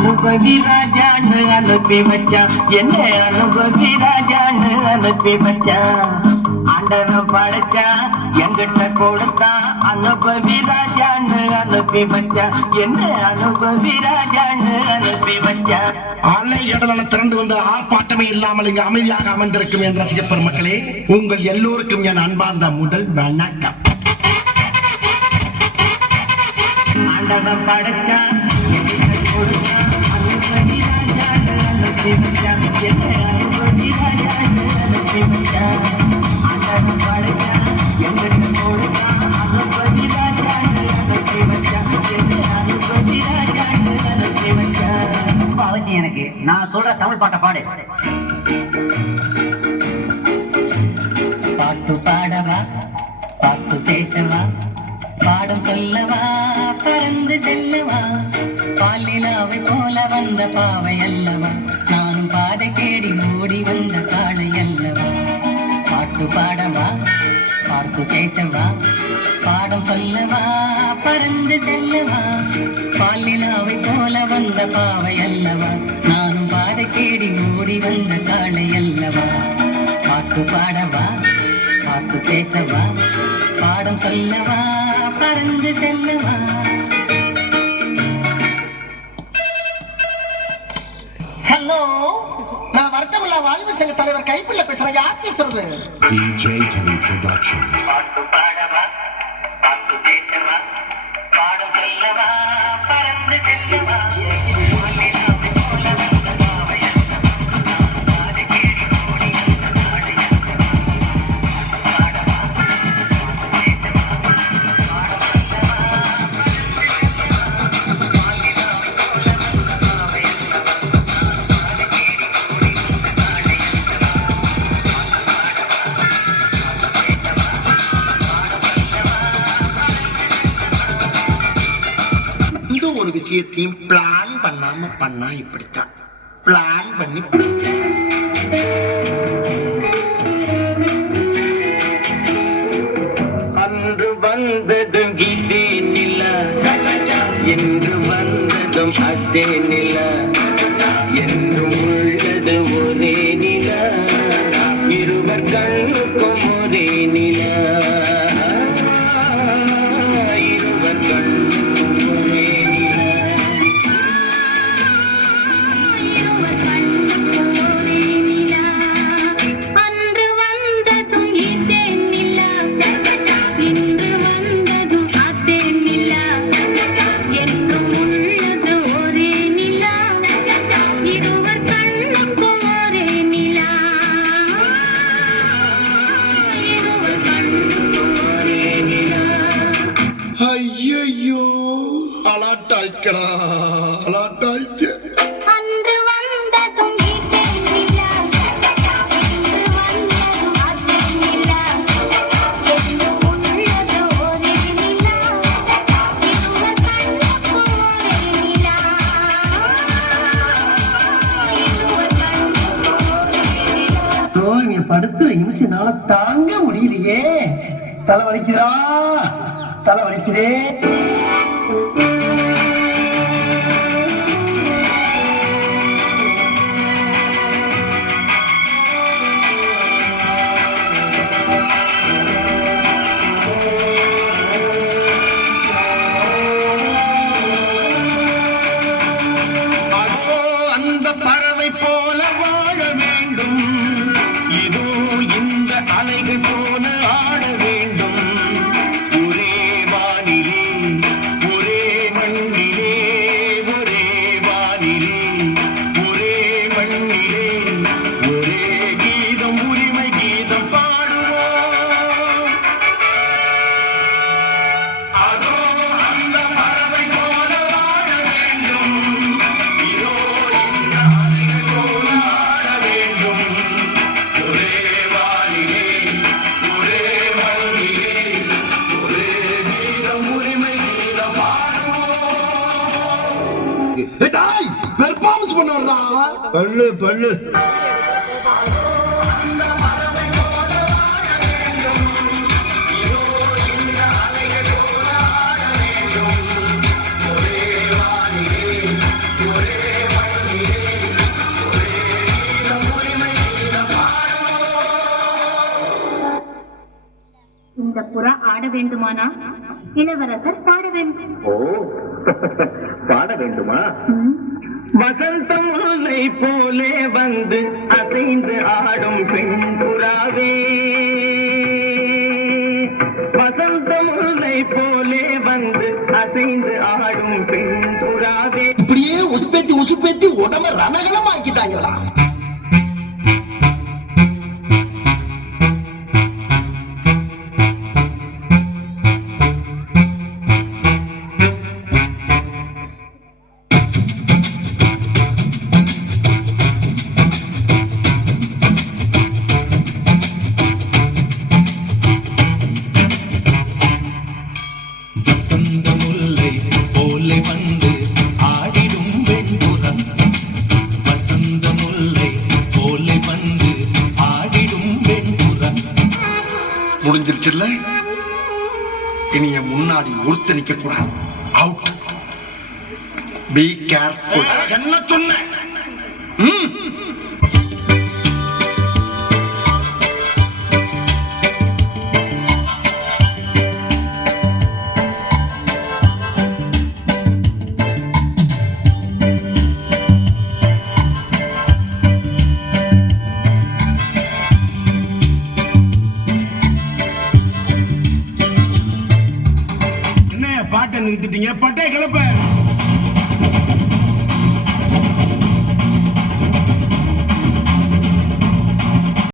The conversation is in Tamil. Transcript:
அனுபவி ராஜான்னு அனுப்பி வச்சான், என்ன அனுபவி ராஜான்னு அனுப்பி வச்சான். ஆண்டவன் படைச்சான், எங்கிட்ட கொடுத்தான், அனுபவி ராஜான்னு அனுப்பி வச்சான், என்ன அனுபவி ராஜான்னு அனுப்பி வச்சான். அலை கடலான திரண்டு வந்து ஆர்ப்பாட்டமே இல்லாமல் இங்கு அமைதியாக அமர்ந்திருக்கும் என் ரசிக பெருமக்களே, உங்கள் எல்லோருக்கும் என் அன்பார்ந்த முதல் வணக்கம். ஆண்டவன் படைச்சான், எங்கிட்ட கொடுத்தான், அனுபவி ராஜான்னு அனுப்பி வச்சான், என்ன அனுபவி ராஜான்னு அனுப்பி வச்சான். ஆண்டவன் படைச்சான், எங்கிட்ட கொடுத்தான், அனுபவி ராஜான்னு அனுப்பி வச்சான், என்ன அனுபவி ராஜான்னு அனுப்பி வச்சான். ரொம்ப அவசியம் எனக்கு. நான் சொல்ற தமிழ் பாட்டை பாடு. பாட்டு பாடவா, பாட்டு பேசவா, பாடம் சொல்லவா, பறந்து செல்லவா, பாலிலாவை போல வந்த பாவை அல்லவா, நானும் பாதை தேடி ஓடி வந்த காளை அல்லவா. பாட்டு பாடவா, பாட்டு பேசவா, பாடம் சொல்லவா, பறந்து செல்லவா, பாலிலாவை போல வந்த பாவை அல்லவா, நானும் பாதை தேடி ஓடி வந்த காளை அல்லவா. பாட்டு பாடவா, பாட்டு பேசவா, பாடம் சொல்லவா, பறந்து செல்லவா. ஹலோ, நான் வருத்தமில்லா வாலிபர் சங்க தலைவர் கைப்பிள்ளை பேசுறேன். யார் பேசுறது? DJ Teddy Productions. பாட்டு பாடவா, பாட்டு பேசவா, பாடம் சொல்லவா, பறந்து செல்லவா. இந்த ஒரு விஷயத்தையும் பிளான் பண்ணாம பண்ணா இப்படித்தான். பிளான் பண்ணி அன்று வந்ததும் இதே நில, என்று வந்ததும் அதே நில, என்றும் உள்ளது ஒரே நில, இருவர் கண்ணுக்கும் ஒரே நில, இருவர் கண்ணுக்கும் ஒரே நில. அன்று வந்ததும் இதே நிலா, இன்று வந்ததும் அதே நிலா, என்றும் உள்ளது ஒரே நிலா, இருவர் கண்ணுக்கும் ஒரே நிலா, இருவர் கண்ணுக்கும் ஒரே நிலா. ஐயோ அலாட்டாய்க்கடா, அலாட்டாய்க்க. அன்று வந்ததும் இதே நிலா, இன்று வந்ததும் அதே நிலா, என்றும் உள்ளது ஒரே நிலா, இருவர் கண்ணுக்கும் ஒரே நிலா, இருவர் கண்ணுக்கும் ஒரே நிலா. இங்க படுத்து இமிச்சினால தாங்க முடியலையே. தலை வலிக்குதா, தலை வலிக்குதே. அதோ அந்த பறவை போல வாழ வேண்டும், இதோ இந்த அலைகள் போல ஆட வேண்டும், ஒரே வானிலே, ஒரே மண்ணிலே, ஒரே வானிலே, ஒரே மண்ணிலே, ஒரே கீதம், உரிமை கீதம் பாடுவோம். அதோ அந்த பறவை போல வாழ வேண்டும், இதோ இந்த அலைகள் போல ஆட வேண்டும், ஒரே வானிலே, ஒரே மண்ணிலே, ஒரே கீதம், உரிமை கீதம் பாடுவோம். பெர்ஃபார்மன்ஸ் பண்ண வர்றா. பல்லு பல்லு ஒரே பாட வேண்டுமானா இளவரசர் பாட வேண்டும். ஓ பாட வேண்டுமா? வசந்தம் முல்லை போலே வந்து அசைந்து ஆடும் பெண் புறாவே, வசந்தம் முல்லை போலே வந்து அசைந்து ஆடும் பெண் புறாவே. இப்படியே உசுப்பேத்தி உடம்ப ரணகலம் ஆக்கிட்டாங்களா? வசந்த முல்லை போலே வந்து ஆடிடும் வெண்புறம், வசந்த முல்லை போலே வந்து ஆடிடும் வெண்புறம். முடிஞ்சிருச்சுல்ல? இனி என் முன்னாடி ஒருத்த நிக்க கூடாது. அவுட். Be careful. என்ன சொன்ன? பாட்டை நிறுத்திட்டீங்க, பட்டை கிளப்ப